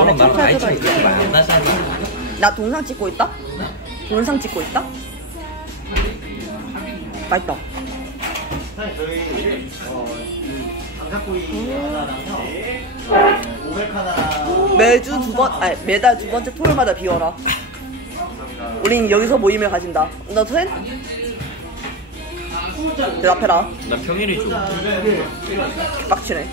안에 찹쌀 들어있어. 나 동상 찍고 있다? 동상 찍고 있다? 맛있다. 저희 장작구이 하나랑요 500 하나랑 매달 두 번째 토요일마다 비워라. 우린 여기서 모임을 가진다. 너 팬? 대답해라. 나 평일이 좋아. 빡치네.